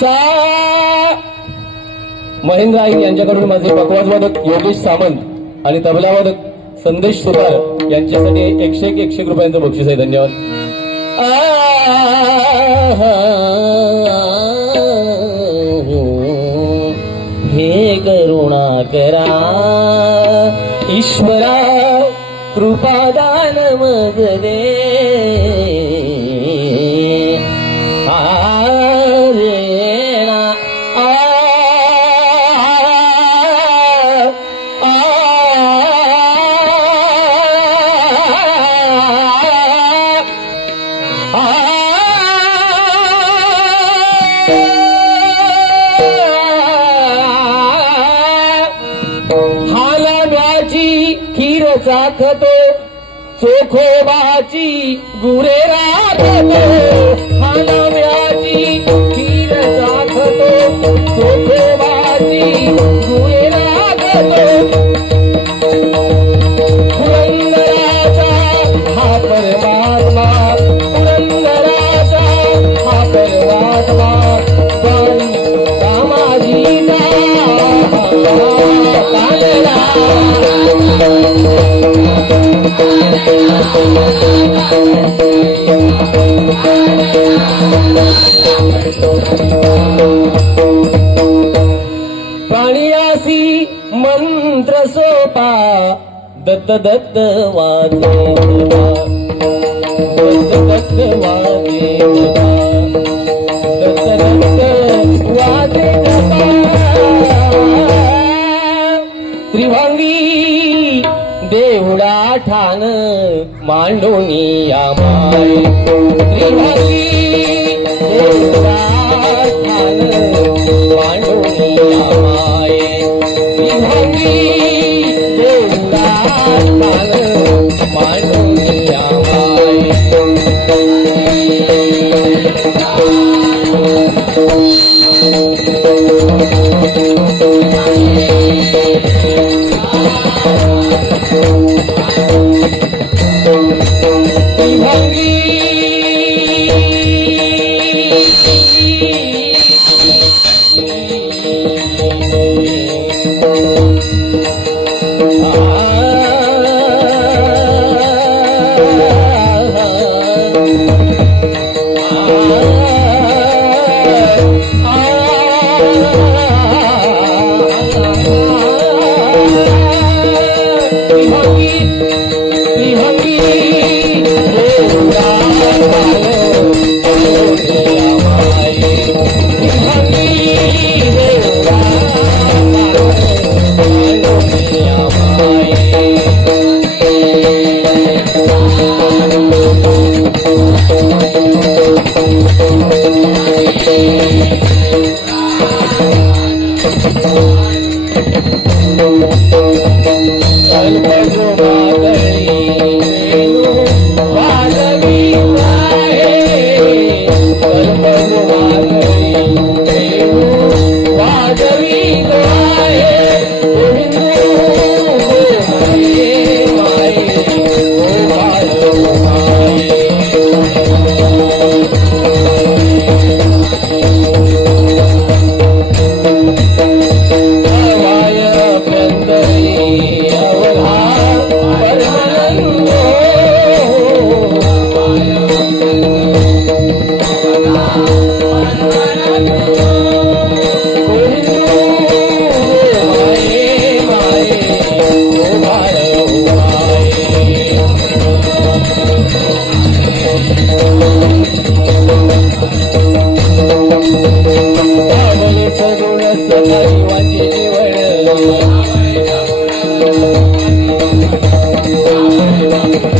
सा महेंद्र आईक यांच्याकडून माझे पकवाज वादक योगेश सामंत आणि तबला वादक संदेश सुतार यांच्यासाठी 101 रुपयांचं बक्षीस आहे. धन्यवाद. हे करुणा करा ईश्वरा कृपादान मग दे खीर चाखतो चोखोबाची गुरे राखतो हानाव्याची खीर चाखतो चोखोबाची गुरे राखतो पुरंदराचा हा परमात्मा पुरंदराचा हा परमात्मा कामाजीचा प्राणियासी मंत्र सोपा दत्त दत्त वाजे दत्त दत्त वाजे दत्त दत्त वाजे त्रिभंगी देवळा ठाण मांडोनी आमाय त्रिभंगी देवळा ठाण मांडोनी आमाय त्रिभंगी देवळा ठाण मांडोनी आमाय Thank you.